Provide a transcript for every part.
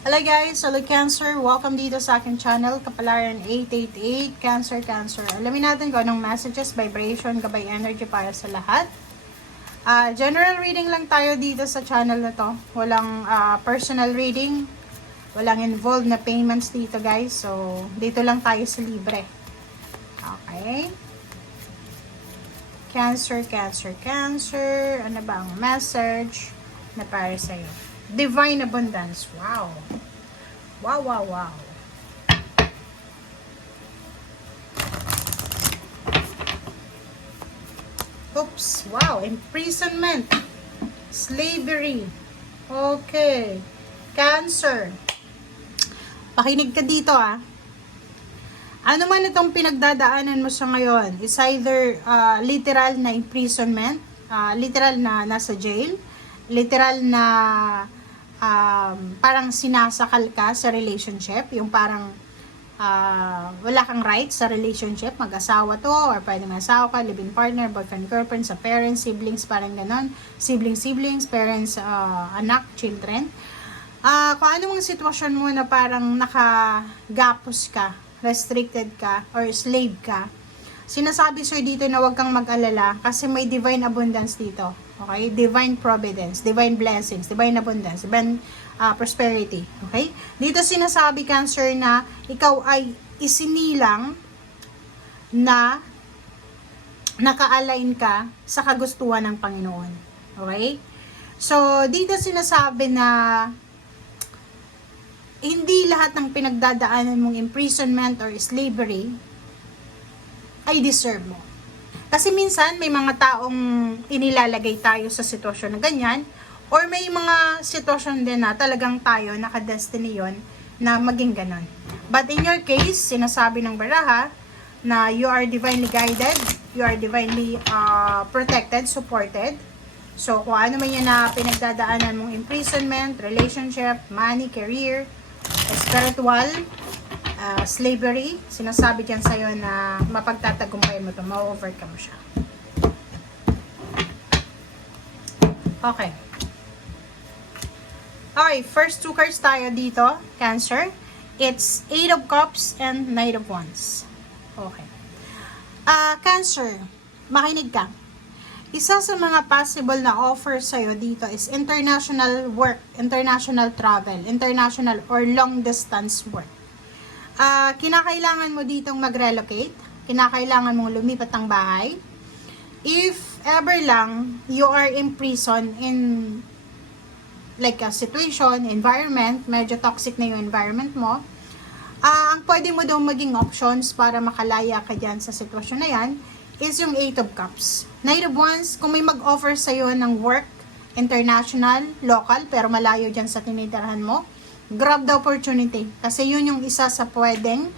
Hello guys, hello Cancer. Welcome dito sa aking channel, Kapalaran 888, Cancer. Alamin natin kung anong messages, vibration, gabay energy para sa lahat. General reading lang tayo dito sa channel na to. Walang personal reading, walang involved na payments dito guys. So, dito lang tayo sa libre. Okay? Cancer. Ano ba ang message na para sa'yo? Divine abundance. Wow. Oops. Wow. Imprisonment. Slavery. Okay. Cancer. Pakinig ka dito Ano man itong pinagdadaanan mo sa ngayon, is either literal na imprisonment, literal na nasa jail, literal na parang sinasakal ka sa relationship, yung parang wala kang rights sa relationship, mag-asawa to, or pwede mag-asawa ka, live-in partner, boyfriend, girlfriend, sa parents, siblings, parang ganon, siblings, parents, anak, children. Kung ano mong sitwasyon mo na parang nakagapos ka, restricted ka, or slave ka, sinasabi sir dito na huwag kang mag-alala kasi may divine abundance dito. Okay? Divine providence, divine blessings, divine abundance, divine prosperity. Okay? Dito sinasabi Cancer na ikaw ay isinilang na naka-align ka sa kagustuhan ng Panginoon. Okay? So, dito sinasabi na hindi lahat ng pinagdadaanan mong imprisonment or slavery ay deserve mo. Kasi minsan may mga taong inilalagay tayo sa sitwasyon na ganyan, or may mga sitwasyon din na talagang tayo nakadestiny yon na maging ganon. But in your case, sinasabi ng baraha na you are divinely guided, you are divinely protected, supported. So kung ano man yan na pinagdadaanan mong imprisonment, relationship, money, career, spiritual, slavery, sinasabi dyan sa'yo na mapagtatagumpay mo ito, ma-overcome mo siya. Okay. Okay, first two cards tayo dito, Cancer. It's 8 of Cups and Knight of Wands. Okay. Cancer, makinig ka. Isa sa mga possible na offer sa'yo dito is international work, international travel, international or long distance work. Kinakailangan mo ditong mag-relocate, kinakailangan mong lumipat ng bahay. If ever lang you are imprisoned in like a situation, environment, medyo toxic na yung environment mo, ang pwede mo daw maging options para makalaya ka dyan sa sitwasyon na yan is yung 8 of Cups. Knight of Wands, kung may mag-offer sa'yo ng work, international, local, pero malayo dyan sa tinitirahan mo, grab the opportunity. Kasi yun yung isa sa pwedeng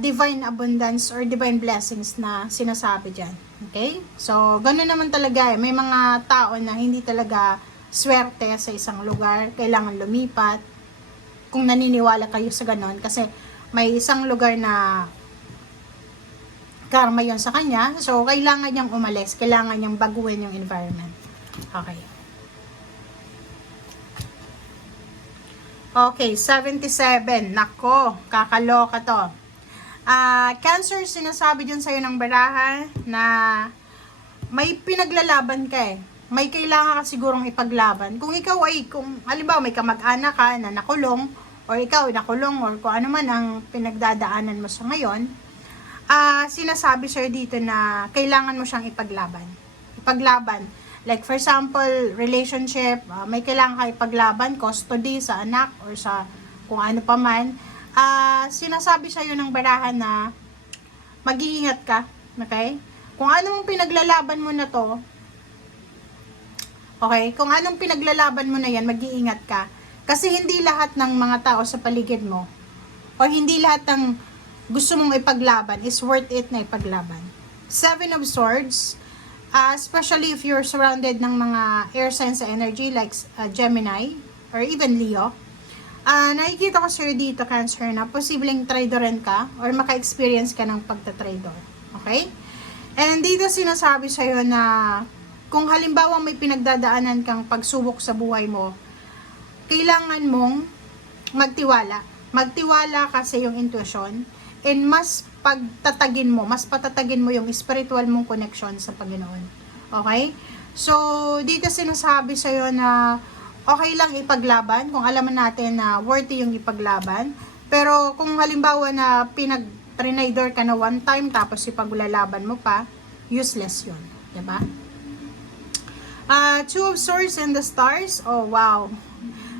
divine abundance or divine blessings na sinasabi dyan. Okay? So, gano'n naman talaga May mga tao na hindi talaga swerte sa isang lugar, kailangan lumipat. Kung naniniwala kayo sa gano'n, kasi may isang lugar na karma yon sa kanya, so kailangan niyang umalis, kailangan niyang baguhin yung environment. Okay. Okay, 77. Nako, kakaloka to. Cancer, sinasabi dyan sa'yo ng baraha na may pinaglalaban ka May kailangan ka sigurong ipaglaban. Kung ikaw kung halimbawa may kamag-anak ka na nakulong, or ikaw nakulong, or kung ano man ang pinagdadaanan mo sa ngayon, sinasabi sir dito na kailangan mo siyang ipaglaban. Like for example, relationship, may kailangan ka ipaglaban, custody sa anak or sa kung ano pa man. Sinasabi sa'yo ng barahan na mag-iingat ka, okay? Kung anong pinaglalaban mo na to, okay? Kung anong pinaglalaban mo na yan, mag-iingat ka. Kasi hindi lahat ng mga tao sa paligid mo, o hindi lahat ng gusto mong ipaglaban is worth it na ipaglaban. 7 of Swords, especially if you're surrounded ng mga air signs energy like Gemini or even Leo, nakikita ko sir dito Cancer na posibleng tradorin ka or maka-experience ka ng pagta-trador. Okay? And dito sinasabi sa'yo na kung halimbawa may pinagdadaanan kang pagsubok sa buhay mo, kailangan mong magtiwala. Magtiwala kasi yung intuition, and mas patatagin mo yung spiritual mong connection sa Panginoon. Okay? So, dito sinasabi sa'yo na okay lang ipaglaban kung alam natin na worthy yung ipaglaban. Pero kung halimbawa na pinag-trinidor ka na one time tapos ipaglalaban mo pa, useless yun. Diba? Two of Swords and the Stars. Oh, wow.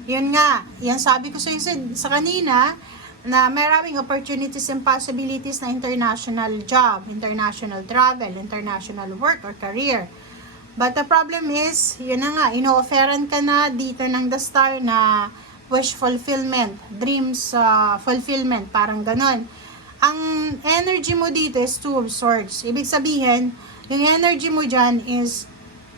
Yun nga. Yan sabi ko sa kanina na maraming opportunities and possibilities na international job, international travel, international work or career. But the problem is, yun na nga, ino-offeran ka na dito ng the star na wish fulfillment, dreams fulfillment, parang ganon. Ang energy mo dito is Two of Swords. Ibig sabihin, yung energy mo dyan is,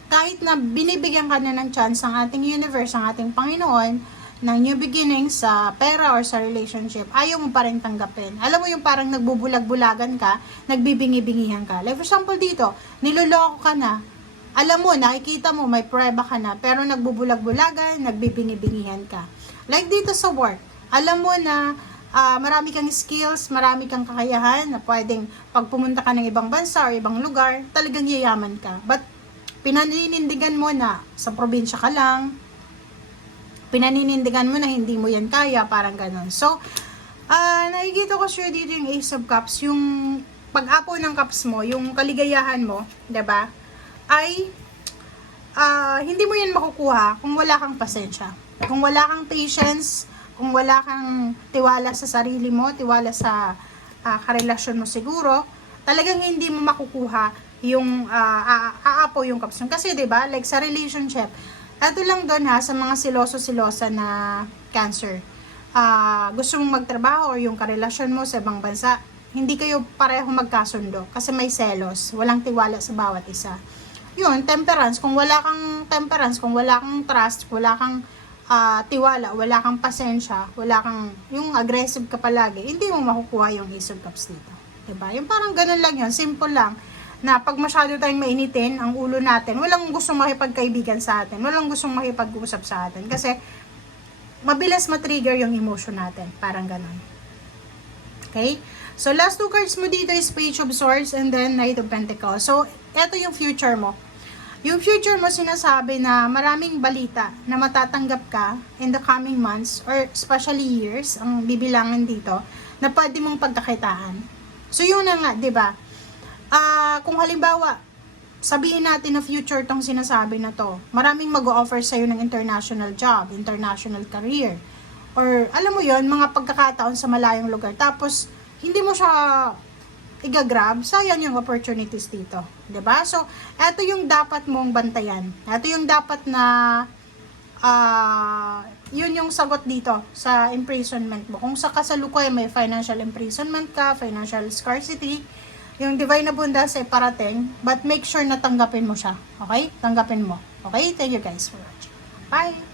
kahit na binibigyan ka na ng chance ang ating universe, ang ating Panginoon, ng new beginning sa pera or sa relationship, ayaw mo pa rin tanggapin. Alam mo yung parang nagbubulag-bulagan ka, nagbibingi-bingihan ka. Like for example dito, niloloko ka na, alam mo, nakikita mo, may prueba ka na, pero nagbubulag-bulagan, nagbibingi-bingihan ka. Like dito sa work, alam mo na marami kang skills, marami kang kakayahan, na pwedeng pag pumunta ka ng ibang bansa or ibang lugar, talagang yayaman ka. But pinaninindigan mo na sa probinsya ka lang, pinaninindigan mo na hindi mo yan kaya, parang ganon. So, nakikita ko sure dito yung Ace of Cups, yung pag-apo ng cups mo, yung kaligayahan mo, 'di ba? Ay hindi mo yan makukuha kung wala kang pasensya. Kung wala kang patience, kung wala kang tiwala sa sarili mo, tiwala sa karelasyon mo siguro, talagang hindi mo makukuha yung aapo yung cups mo. Kasi 'di ba, like sa relationship, eto lang doon ha, sa mga siloso-silosa na Cancer. Gusto mong magtrabaho o yung karelasyon mo sa ibang bansa, hindi kayo pareho magkasundo kasi may selos, walang tiwala sa bawat isa. Yun, temperance, kung wala kang temperance, kung wala kang trust, wala kang tiwala, wala kang pasensya, wala kang, yung aggressive ka palagi, hindi mo makukuha yung Ace of Cups dito. Diba? Yung parang ganun lang yun, simple lang, na pag masyado tayong mainitin ang ulo natin, walang gustong makipagkaibigan sa atin, walang gustong makipag-usap sa atin, kasi mabilis matrigger yung emotion natin, parang ganun. Okay? So, last two cards mo dito is Page of Swords and then Knight of Pentacles. So, eto yung future mo. Yung future mo, sinasabi na maraming balita na matatanggap ka in the coming months or especially years, ang bibilangan dito, na pwede mong pagkakitaan. So, yun na nga, di ba? Kung halimbawa, sabihin natin na future tong sinasabi na to, maraming mag-o-offer sa'yo ng international job, international career, or alam mo yon, mga pagkakataon sa malayong lugar. Tapos, hindi mo siya i-grab, sayang yung opportunities dito. 'Di ba? So, eto yung dapat mong bantayan. Eto yung dapat na yun yung sagot dito sa imprisonment mo. Kung sa kasalukuyan may financial imprisonment ka, financial scarcity, yung divine abundance ay parating, but make sure na tanggapin mo siya. Okay? Tanggapin mo. Okay? Thank you guys for watching. Bye!